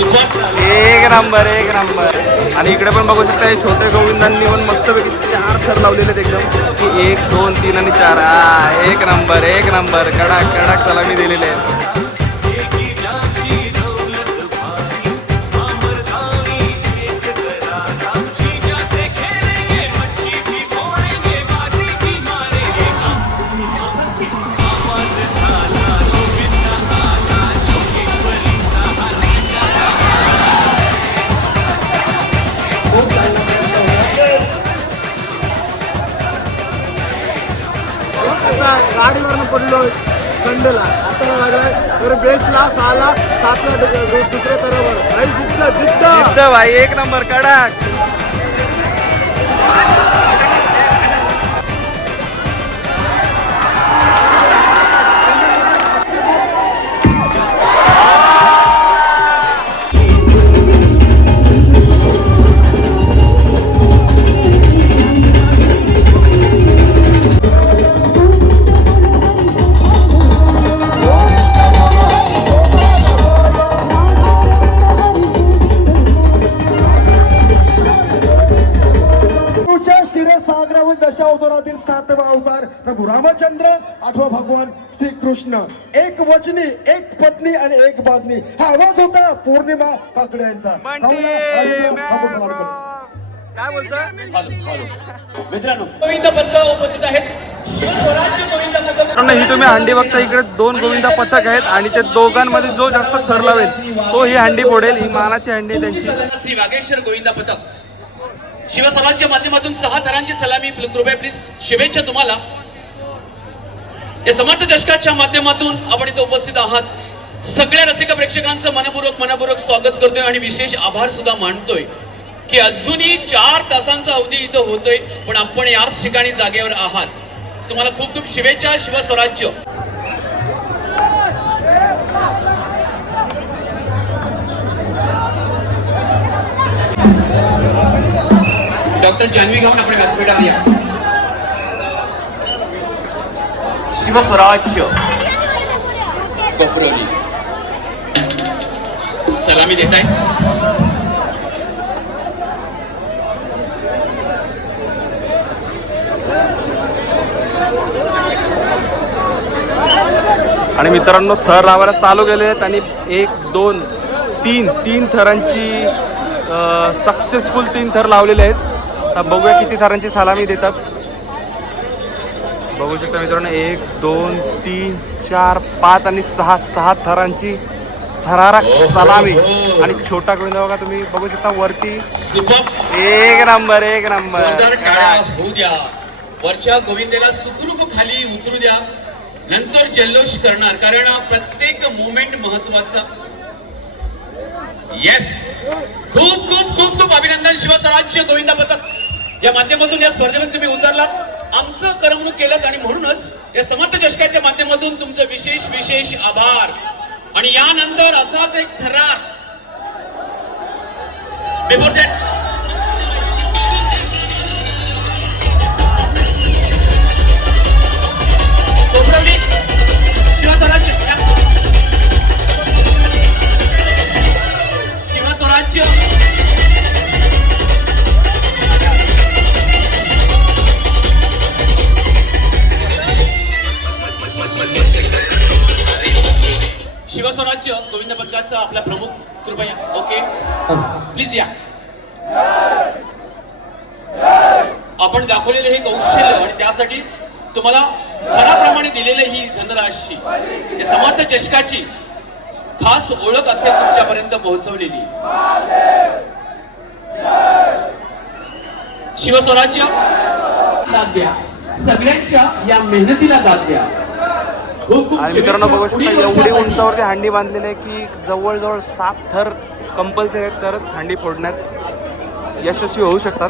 एक नंबर एक नंबर. आणि इकडे पण बघू शकता हे छोटे गोविंदांनी पण मस्तपैकी चार थर लावलेले आहेत एकदम. की एक दोन तीन आणि चार. हा एक नंबर एक नंबर. कडक कडक सलामी दिलेले आहे. गाडीवरनं पडलो संडेला. आता लागलाय तर बेसला सहाला सातला दु- दु- दुसऱ्या तरावर. भाई जिंकलं जिंकलं जिद्द भाई एक नंबर कडक. कृष्ण एक वचनी एक पत्नी आणि एक बातमी. हा आवाज होता पौर्णिमा काकडे यांचा. काय बोलतो मित्रांनो गोविंद पथक उपस्थित आहेत. ही तुम्ही हंडी बघता इकडे दोन गोविंदा पथक आहेत आणि ते दोघांमध्ये जो जास्त थर लावेल तो ही हंडी फोडेल. ही मानाची हंडी आहे त्यांची. श्री वागेश्वर गोविंदा पथक. शिवस्वराज्य माध्यमातून सहा थरांची सलामी. कृपया प्लीज शुभेच्छा तुम्हाला. या समर्थ चषकाच्या माध्यमातून आपण इथे उपस्थित आहात. सगळ्या रसिका प्रेक्षकांचं मनपूर्वक मनपूर्वक स्वागत करतोय आणि विशेष आभार सुद्धा मानतोय की अजूनही चार तासांचा अवधी इथं होतोय पण आपण याच ठिकाणी जागेवर आहात. तुम्हाला खूप खूप शुभेच्छा शिवस्वराज्य डॉक्टर जानवी गाऊन आपण व्यासपीठावर या. शिवस्वराज्य. कोपरोली सलामी देत आहे आणि मित्रांनो थर लावायला चालू गेले आहेत आणि एक दोन तीन तीन थरांची सक्सेसफुल तीन थर लावलेले आहेत. आता बघूया किती थरांची सलामी देतात. बघू शकता मित्रांनो एक दोन तीन चार पाच आणि सहा सहा थरांची थरारक सलामी. आणि छोटा गोविंदा बघा तुम्ही बघू शकता वरती. एक नंबर एक नंबर. होऊ द्या. वरच्या गोविंदेला सुखरूप खाली उतरू द्या. नंतर जल्लोष करणार कारण प्रत्येक मोमेंट महत्त्वाचा. येस खूप खूप खूप खूप अभिनंदन शिवस्वराज्य गोविंदा पथक. या माध्यमातून या स्पर्धेमध्ये तुम्ही उतरलात. आमचं करमणूक केलं आणि म्हणूनच या समर्थ चषकाच्या माध्यमातून तुमचं विशेष विशेष आभार. आणि यानंतर असाच एक थरार. बिफोर दॅट कोपरवली शिवस्वराज्य शिवस्वराज्य गोविंद पथकाचा आपला प्रमुख कृपया. ओके प्लीज या. आपण दाखवलेले हे कौशल्य आणि त्यासाठी तुम्हाला थराप्रमाणे दिलेले ही धनराशी. या समर्थ चषकाची खास ओळख असेल तुमच्यापर्यंत पोहोचवलेली. शिवस्वराज्य दाद द्या. सगळ्यांच्या या मेहनतीला दाद द्या. आणि मित्रांनो. बघू शकता एवढी. उंचावरती हंडी बांधलेली आहे की जवळजवळ सात थर कंपल्सरी आहेत तरच हंडी फोडण्यात यशस्वी होऊ शकतात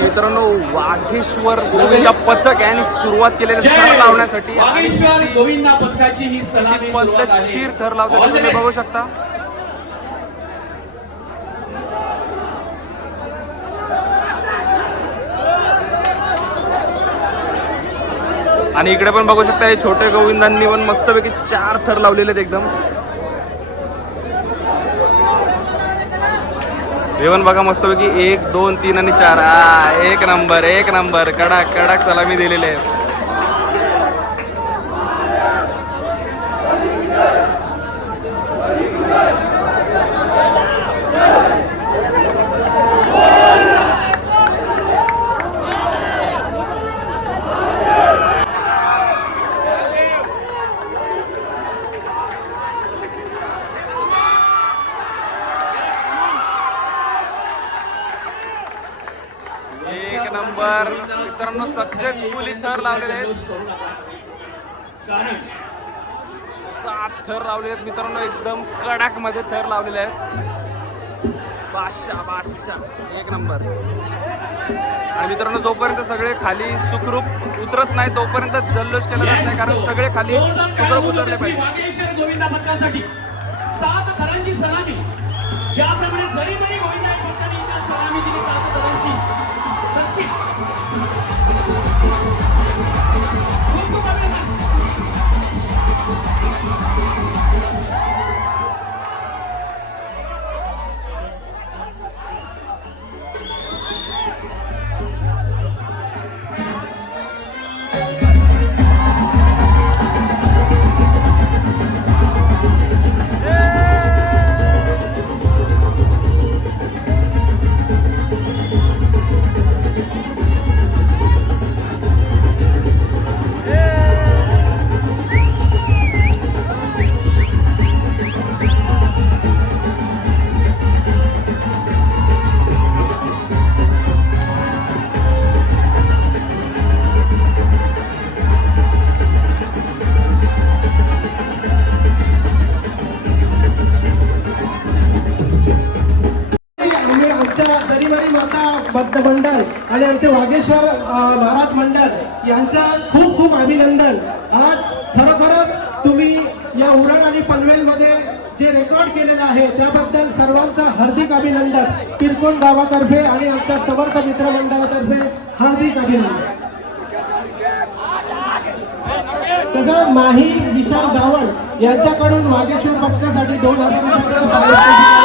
मित्रांनो वाघेश्वर गोविंदा पथक यांनी सुरुवात केलेली थर लावण्यासाठी ही. पद्धतशीर थर the तुम्ही. बघू शकता आणि इकडे पण बघू शकता हे छोटे गोविंदांनी पण मस्तपैकी चार थर लावलेले आहेत एकदम. हे पण बघा मस्तपैकी एक दोन तीन आणि चार. आ एक नंबर एक नंबर. कडक कडक सलामी दिलेले आहे. एक नंबर. मित्रांनो सक्सेसफुली थर लावलेले आहेत. सात थर लावले आहेत. मित्रांनो एकदम कडाकमध्ये थर लावलेले आहेत. बादशाह बादशाह. एक नंबर. आणि मित्रांनो जोपर्यंत सगळे खाली सुखरूप उतरत नाही तोपर्यंत जल्लोष केला जात नाही कारण सगळे खाली सुखरूप उतरले पाहिजे. सात थरांची सलामी. ज्याप्रमाणे जरीमरी गोविंदा पत्तानी सलामी दिली सात थरांची. Thank you. हार्दिक अभिनंदन तिरकोण गावातर्फे आणि आमच्या समर्थ मित्र मंडळातर्फे हार्दिक अभिनंदन तसं माही विशाल गावण यांच्याकडून वागेश्वर पथकासाठी दोन हजार.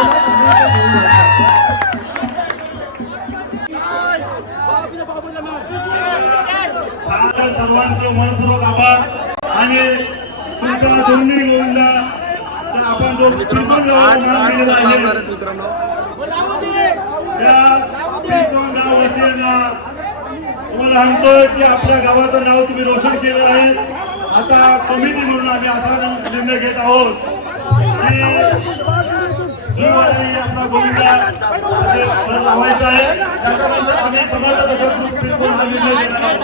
सादर सर्वांचे मनपूर्वक आभार आणि तुमच्या दोन्ही गोविंदाचा आपण जो मान दिलेला आहे त्या त्रिकोण गाव तुम्हाला सांगतोय की आपल्या गावाचं नाव तुम्ही रोशन केलेलं आहे. आता कमिटी म्हणून आम्ही असा निर्णय घेत आहोत की आपला गोविंदा लावायचा आहे. आम्ही समर्थ ग्रुप हा निर्णय घेणार आहोत.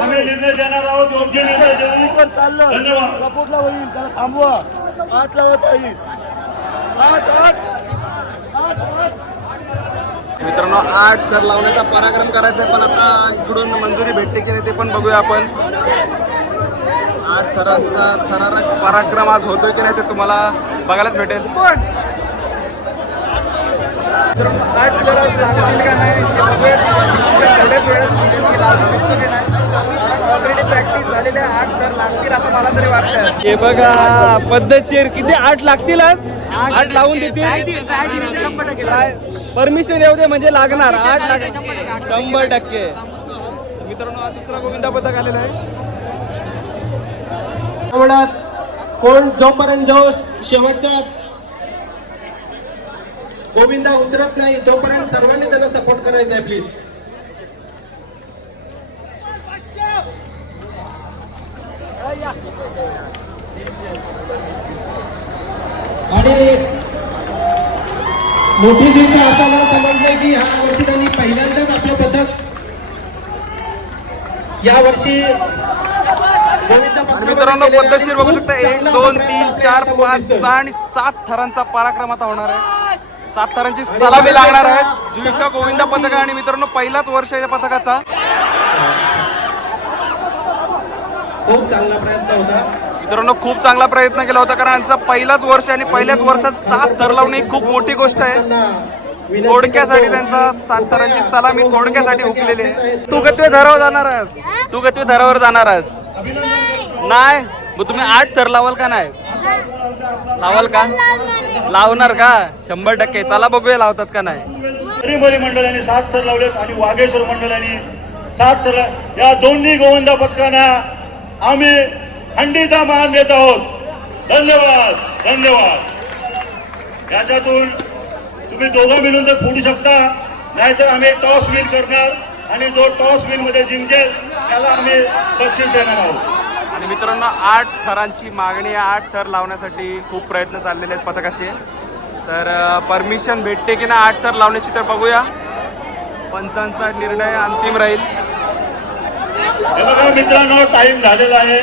आम्ही निर्णय देणार आहोत योग्य निर्णय देऊ धन्यवाद. सपोर्टला होईल त्याला थांबवा. आठ लावत येईल आठ आठ. मित्रांनो आठ थर लावण्याचा पराक्रम करायचा आहे पण आता इकडून मंजुरी भेटते की नाही ते पण बघूया आपण. आठ थरांचा थरारा पराक्रम आज होतोय की नाही ते तुम्हाला बघायलाच भेटेल. पण आठ जरच लागतील का नाही थोड्याच वेळेस लागू की ऑलरेडी प्रॅक्टिस झालेले आठ तर लागतील असं मला तरी वाटतं. हे बघा पद्धतशीर किती आठ लागतील आज? आठ लावून देतील. परमिशन येऊ दे म्हणजे लागणार आठ लाग शंभर टक्के मित्रांनो हा दुसरा गोविंदा पथक आलेला आहे. आवडात कोण? जोपर्यंत जो शेवटचा गोविंदा उतरत नाही तोपर्यंत सर्वांनी त्याला सपोर्ट करायचा आहे प्लीज आणि मोठी गोष्ट असं मला समजलंय की ह्या वर्षी त्यांनी पहिल्यांदाच आपलं पथक या वर्षी मित्रांनो पद्धतशीर बघू शकता एक दोन तीन चार पाच सहा आणि सात थरांचा पराक्रम आता होणार आहे. सात थरांची सलामी लागणार आहे. जुईच्या गोविंदा पथक आणि मित्रांनो पहिलाच वर्ष या पथकाचा खूप चांगला प्रयत्न होता. मित्रांनो खूप चांगला प्रयत्न केला होता कारण यांचा पहिलाच वर्ष आणि पहिल्याच वर्षात सात थर लावणे ही खूप मोठी गोष्ट आहे. थोडक्यासाठी त्यांचा सात थरांची सलामी थोडक्यासाठी हुकलेली आहे. तू गतवे धरावर जाणार आहेस. तू गतवे धरावर आहेस. नाही? मग तुम्ही आठ थर लावाल का नाही? लावाल का? लावणार का? शंभर टक्के. चला बघूया लावतात का नाही. हरिबरी मंडळाने सात थर लावलेत आणि वाघेश्वर मंडळाने सात थर या दोन्ही गोवंदा पथकांना आम्ही हंडीचा मान देत. आहोत धन्यवाद धन्यवाद. याच्यातून तुम्ही दोघं मिळून तर फोडू शकता. नाहीतर आम्ही टॉस विन करणार आणि जो टॉस विनमध्ये जिंकेल त्याला आम्ही बक्षीस देणार आहोत. आणि मित्रांनो आठ थरांची मागणी आठ थर लावण्यासाठी खूप प्रयत्न चाललेले आहेत पथकाचे. तर परमिशन भेटते की ना आठ थर लावण्याची तर बघूया. पंचांचा निर्णय अंतिम राहील. हे बघा मित्रांनो टाइम झालेला आहे?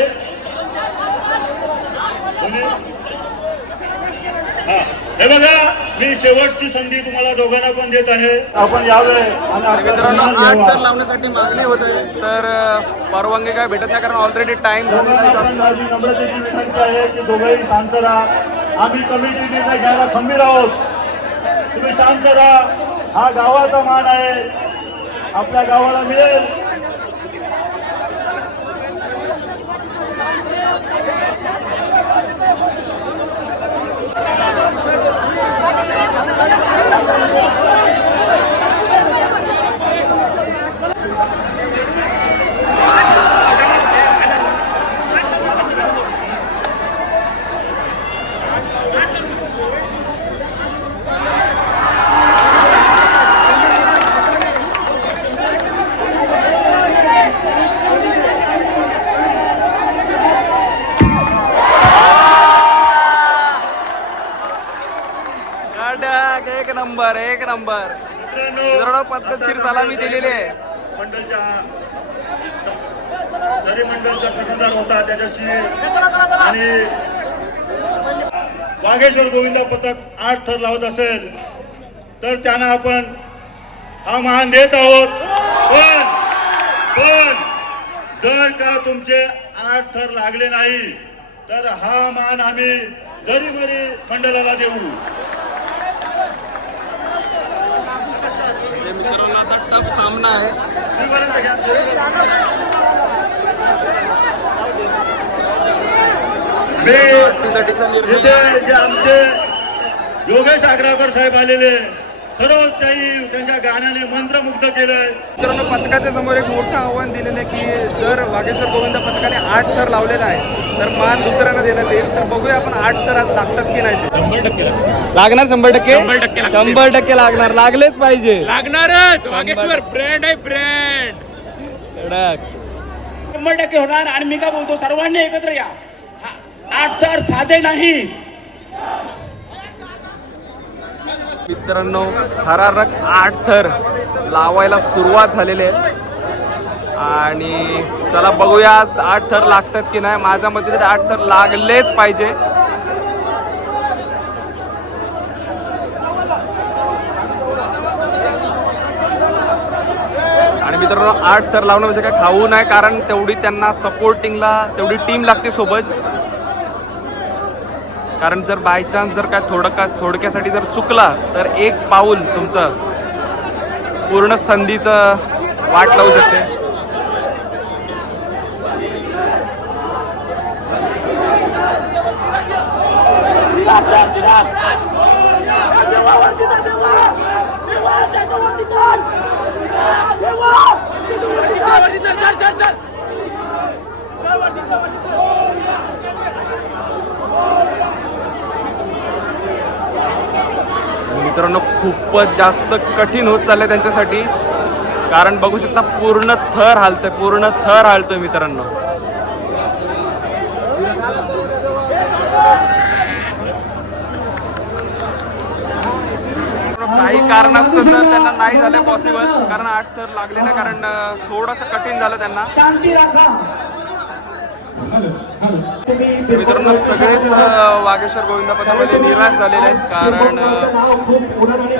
हा. हे बघा मी शेवटची संधी तुम्हाला दोघांना पण देत आहे. आपण यावे आणि आपला मित्रांनो आठ घ्यावा. थर लावण्यासाठी मागणी होते तर परवानगी काय भेटत नाही कारण ऑलरेडी टाइम माझी नम्रतेची विनंती आहे की दोघंही शांत राहा. आम्ही कमिटी निर्णय घ्यायला खंबीर आहोत. तुम्ही शांत राहा. हा गावाचा मान आहे. आपल्या गावाला मिळेल कडक, एक नंबर एक नंबर मित्रांनो पद्धतशीर सलामी दिलेली आहे. मंडलचा कर्णधार होता त्याच्याशी. आणि वाघेश्वर गोविंदा पथक आठ थर लावत असेल तर त्यांना आपण हा मान देत आहोत. पण पण जर का तुमचे आठ थर लागले नाही तर हा मान आम्ही जरी मरी मंडळाला देऊ हे मित्रांनो आता टफ सामना आहे. जे आमचे योगेश आग्रावकर साहेब आलेले खरंच त्यांनी त्यांच्या गाण्याने मंत्रमुग्ध केलंय. मित्रांनो पथकाच्या समोर एक मोठं आव्हान दिलेलं आहे की जर वाघेश्वर गोविंद पथकाने आठ थर लावलेला आहे तर मान दुसऱ्यांना देण्यात येईल. तर बघूया आपण आठ थर आज लागतात की नाही शंभर टक्के लागणार शंभर टक्के? शंभर टक्के लागणार. लागलेच पाहिजे. लागणारच. वागेश्वर ब्रँड आहे ब्रँड शंभर टक्के होणार आणि मी काय बोलतो सर्वांनी एकत्र या. हा- आठ तर साधे नाही. मित्रांनो थरारक आठ थर लावायला सुरुवात झालेली आहे. आणि चला बघूया आठ थर लागतात की नाही? माझ्या मते तरी आठ थर लागलेच पाहिजे. आणि मित्रांनो आठ थर लावणं म्हणजे काय? खाऊ नाही कारण तेवढी त्यांना सपोर्टिंगला तेवढी टीम लागते सोबत. कारण जर बाय चान्स जर काय थोडका थोडक्यासाठी जर चुकला तर एक पाऊल तुमचं पूर्ण संधीचं वाट लावू शकते मित्रांनो खूपच जास्त कठीण होत चाललंय त्यांच्यासाठी. कारण बघू शकता पूर्ण थर हालतं पूर्ण थर हालतोय मित्रांनो. काही कारणास्तव तर त्यांना नाही झालं पॉसिबल कारण आठ थर लागले ना कारण थोडंसं कठीण झालं त्यांना. शांती राखा. मित्रांनो सगळेच वागेश्वर गोविंद पथकामध्ये निराश झालेले आहेत. कारण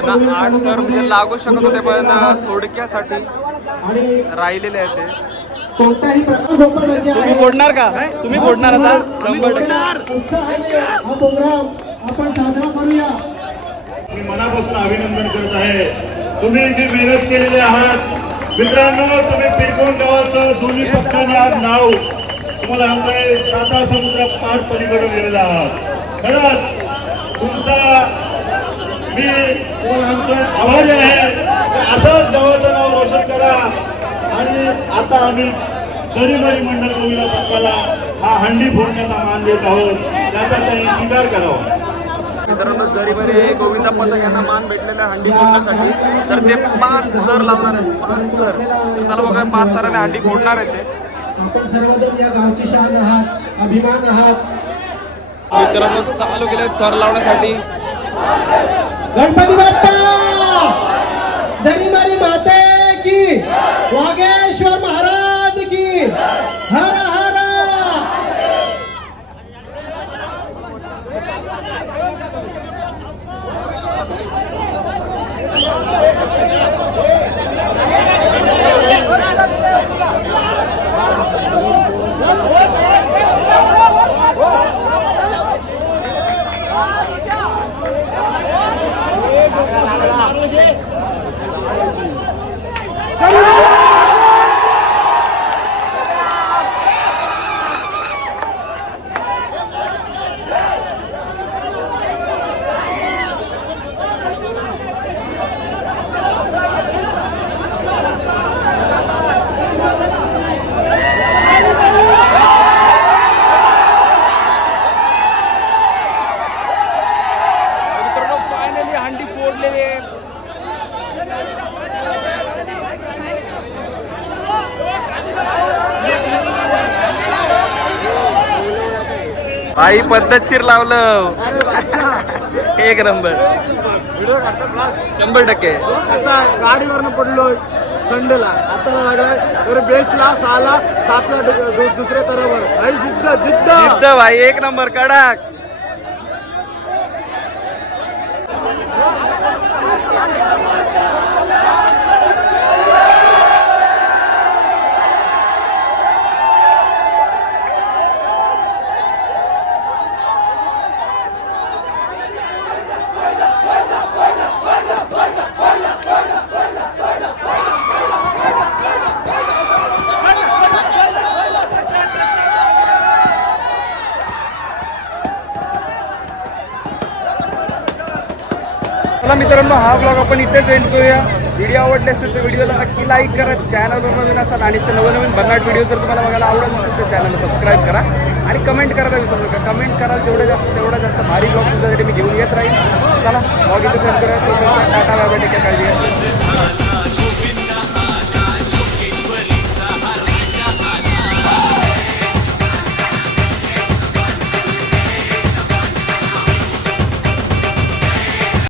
त्यांना आठ तर म्हणजे लागू शकत होते पण थोडक्यासाठी आणि राहिलेले आहेत ते. तुम्ही फोडणार का? तुम्ही फोडणार आता? शंभर टक्के. मी मनापासून अभिनंदन करत आहे. तुम्ही जी मेहनत केलेली आहात मित्रांनो तुम्ही पिरकोण गावाचं दोन्ही पक्षाने आज नाव तुम्हाला सांगतोय साता समुद्र पार पलीकडे गेलेला आहात. खरंच तुमचा मी तुम्हाला सांगतोय आभारी आहे. असंच गावाचं नाव रोशन करा. आणि आता आम्ही गरीबरी मंडळ गोविंदा पक्षाला हा हंडी फोडण्याचा मान देत आहोत. त्याचा त्यांनी स्वीकार करावा. मित्रांनो जरीबरी गोविंदा पथक यांना मान भेटलेला हंडी फोडण्यासाठी. तर ते पाच सर लावणार आहेत. पाच सर. चला बघा पाच दराने हंडी फोडणार आहेत ते. आपण सर्वजण या गावची शान आहात अभिमान आहात. चालू केले थर लावण्यासाठी. गणपती बाप्पा! दरीमारी माते की वागेश्वर महाराज की हर हर मित्रांनो फायनली हंडी फोडलेली आहे आई पद्धतशीर लावलं. एक नंबर. शंभर टक्के. असा गाडीवरनं पडलोय संडेला. आता लागलाय बेसला सहाला सातला दुसऱ्या तरावर. जिद्द जिद्द. जिद्द भाई एक नंबर कडक. चला मित्रांनो हा ब्लॉग आपण इथेच एंड करूया. व्हिडिओ आवडले असेल तर व्हिडिओला नक्की लाईक करा. चॅनलवर नवीन असाल आणि नवनवीन नवीन भन्नाट व्हिडिओ जर तुम्हाला बघायला आवडत असेल तर चॅनलला सबस्क्राईब करा. आणि कमेंट करायला विसरू नका. कमेंट कराल जेवढं जास्त तेवढा जास्त भारी ब्लॉग तुमच्यासाठी मी घेऊन येत राहील चला ब्लॉग इथेच एंड करूया. टाटा बाबा टेक्या काळजी घ्या.